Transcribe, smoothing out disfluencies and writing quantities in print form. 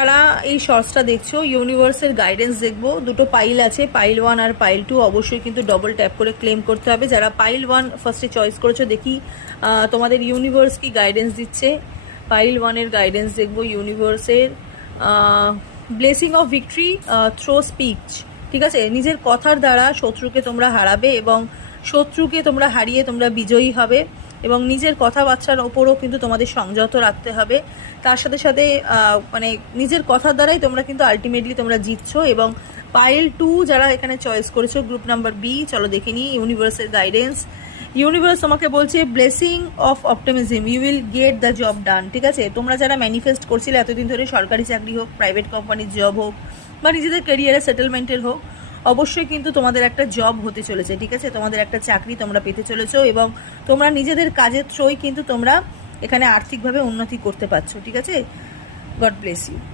যারা এই শর্টসটা দেখছো, ইউনিভার্সের গাইডেন্স দেখবো। দুটো পাইল আছে, পাইল 1 আর পাইল 2। অবশ্যই কিন্তু ডবল ট্যাপ করে ক্লেম করতে হবে। যারা পাইল 1 ফার্স্টে চয়েস করেছো, দেখি তোমাদের ইউনিভার্স কি গাইডেন্স দিচ্ছে। পাইল 1 এর গাইডেন্স দেখবো ইউনিভার্সের। Blessing of victory through speech. ঠিক আছে, নিজের কথার দ্বারা শত্রুকে তোমরা হারাবে এবং শত্রুকে তোমরা হারিয়ে তোমরা বিজয়ী হবে। এবং নিজের কথাবার্তার ওপরও কিন্তু তোমাদের সংযত রাখতে হবে। তার সাথে সাথে মানে নিজের কথার দ্বারাই তোমরা কিন্তু আলটিমেটলি তোমরা জিতছো। এবং পাইল 2 যারা এখানে চয়েস করেছো, গ্রুপ নাম্বার বি, চলো দেখে নিই ইউনিভার্সের গাইডেন্স। ইউনিভার্স তোমাকে বলছে blessing of optimism, you will get the job done. ঠিক আছে, তোমরা যারা ম্যানিফেস্ট করছিলে এতদিন ধরে, সরকারি চাকরি হোক, প্রাইভেট কোম্পানির জব হোক, বা নিজেদের ক্যারিয়ারে সেটেলমেন্টের হোক, অবশ্যই কিন্তু তোমাদের একটা জব হতে চলেছে। ঠিক আছে, তোমাদের একটা চাকরি তোমরা পেতে চলেছো এবং তোমরা নিজেদের কাজের থ্রোই কিন্তু তোমরা এখানে আর্থিকভাবে উন্নতি করতে পারছো। ঠিক আছে, গড ব্লেস ইউ।